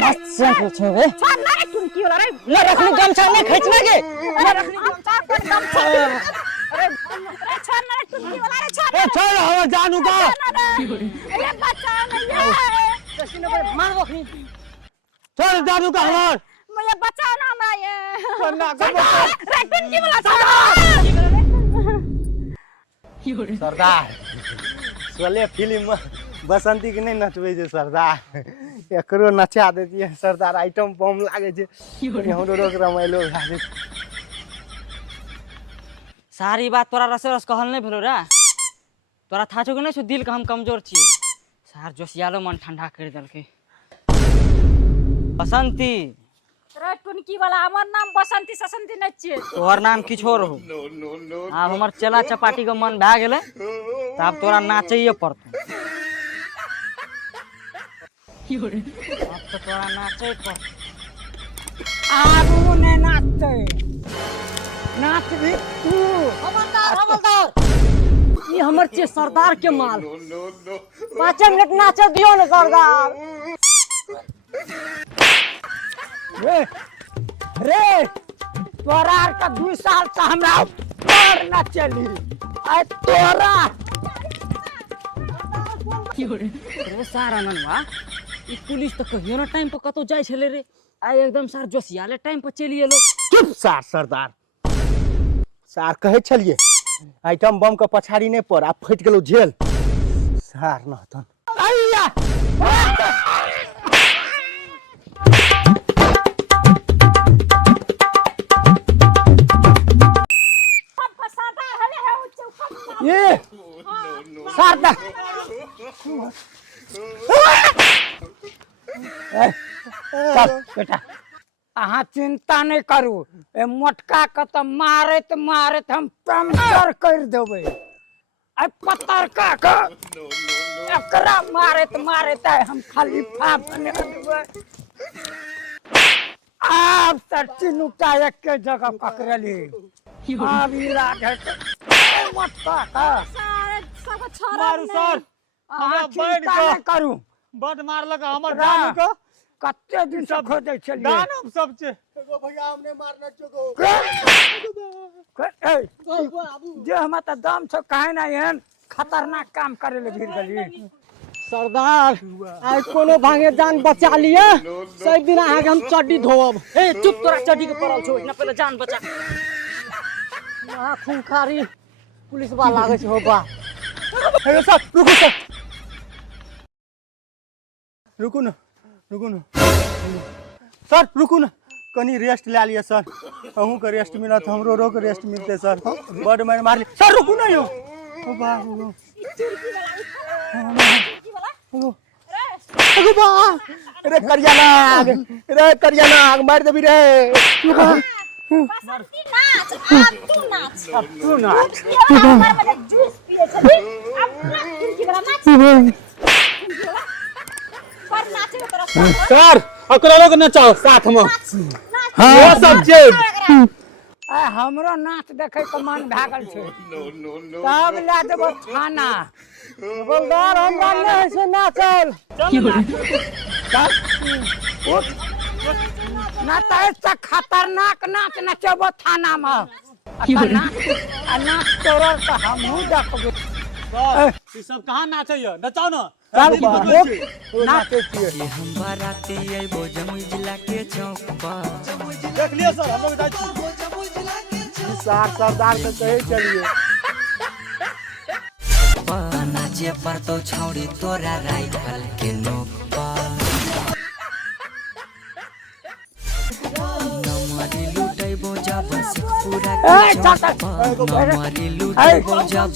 मस्त से पूछो बे छोड़ ना रे टुनकी वाला रे ले रखनी गमछा में खींचना के ले रखनी गमछा पर गमछा अरे छोड़ ना रे टुनकी वाला रे छोड़ ए छोड़ हम जानू का अरे बच्चा नहीं कसिनो पर मार रखनी छोड़ जानू का हमार मुझे बच्चा ना मैं ये ना रे टुनकी वाला छोड़ सरदार सोले फिल्म बसंती के नहीं नचबे जे सरदार एकरो नचा देतिए सरदार आइटम बम लागे जे हमरो रोक रमाइलो लागे सारी बात तोरा रस रस कहल नहीं भेलो रे तोरा था छो कि नहीं दिल का हम कमजोर छिए सार जोसियालो मन ठंडा कर देलके बसंती रे टुनकी वाला हमर नाम बसंती ससंती नहीं छिए तोहर नाम किछ और हो अब हमर चला चपाटी के मन भा गेले तब तोरा नाचैए पड़तो अब तो तोरा नाचे पड़ आगू ने नाचते नाच भी तू हवलदार ये हमर चे सरदार के माल 5 मिनट नाचे दियो न सरदार रे तोरा का 2 साल से हमरा पर न चली आ तोरा रे सारा मनवा ई पुलिस तो कहियो ना टाइम पर कतो जाय छले रे आइ एकदम सार जोसियाले टाइम पर चली एलो चुप सार सरदार सार कहे छलिए आइटम बम के पछाड़ी नहीं पर आप फट गेलो जेल सार नहतन अय्या ये सरदार चल बेटा अहाँ चिंता नहीं करू ए मोटका के तो मारत मारत हम पंचर कर देबे आ पतरका के एकरा मारत मारत हम खाली फाप बने देबे आप सचिन उठाए के जगह पकड़ली अब इलाज है मोटका का सारे सब छोड़ मारू सर अहाँ चिंता नहीं करू बड मारलक हमर जानू को कत्ते दिन से खोजे छलिए दानव सब छे एगो भैया हमने मारना चोको जे हम त दम से कहे ना एहन खतरनाक काम करे ले गिर गली सरदार आज कोनो भांगे जान बचा लिया सही दिन आगे हम चड्डी धोब ए चुप तोरा चड्डी के परल छो इतना पहले जान बचा वहां खूंखारी पुलिस वाला लागे छो बा ए सर रुको न सर रुको न कनी रेस्ट ले लिया सर अहू के रेस्ट मिला तो हमरो रोक रेस्ट मिलते सर बड मार मार ली सर रुको न यो ओ बा अगो बा रे करिया नाग मार देबी रे बसंती नाच अब तू नाच नाच हमर में जूस पिए छली अब टुनकी वाला नाच पर नाचे तोरा सर ओकरा लोग नचाओ साथ में हां सब चीज आ हमरो नाच देखे के मन भागल छै तब ला देबो थाना हवलदार हमरा नहीं से नाचल ना त ऐसा खतरनाक नाच नचबो थाना में नाच तोरा त हमहू देखबे ई सब कहां नाचैय नचाओ न नाचे छिए ये हम बाराती आइबो जमुई जिला के चौक पर देख लियो सर हम लोग जाई छी सरदार के कहे चलिए नाचे पर तो छौड़ी तोरा राइफल के नोक पर नमरी लुटैबो जब से पूरा के चौक पर नमरी लुटैबो जब